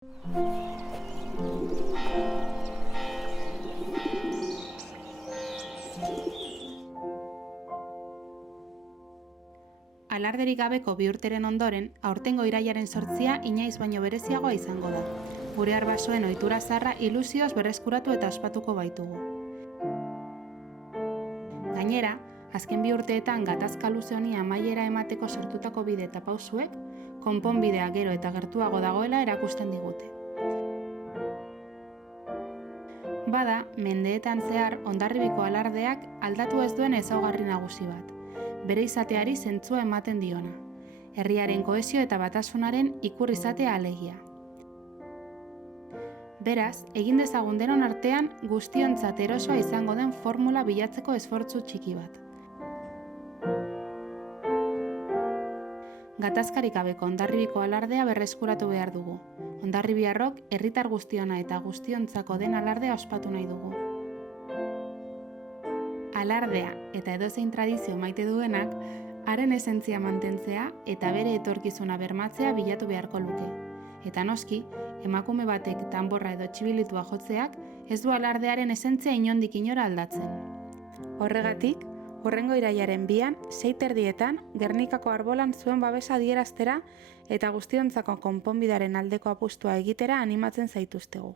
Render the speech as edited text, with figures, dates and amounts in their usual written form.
Alarderik gabeko 2 urteren ondoren, aurtengo irailaren 8 inoiz baino bereziagoa izango da. Gure arbasoen ohitura zaharra ilusioz berreskuratu eta ospatuko baitugu. Gainera, azken 2 urteetan gatazka luze honi amaiera emateko sortutako bide eta pausuek, konponbidea gero eta gertuago dagoela erakusten digute. Bada, mendeetan zehar Hondarribiko alardeak aldatu ez duen ezaugarri nagusi bat. Bere izateari zentzua ematen diona. Herriaren kohesio eta batasunaren ikur izatea alegia. Beraz, egin dezagun denon artean guztiontzat erosoa izango den formula bilatzeko esfortzu txiki bat. Gatazkarik gabeko Hondarribiko alardea berreskuratu behar dugu. Hondarribiarrok herritar guztiona eta guztiontzako den alardea ospatu nahi dugu. Alardea eta edozein tradizio maite duenak, haren esentzia mantentzea eta bere etorkizuna bermatzea bilatu beharko luke. Eta noski, emakume batek tanborra edo txibilitua jotzeak ez du alardearen esentzia inondik inora aldatzen. Horregatik, hurrengo irailaren 2an, 6:30 Gernikako arbolan zuen babesa adieraztera eta guztiontzako konponbidearen aldeko apustua egitera animatzen zaituztegu.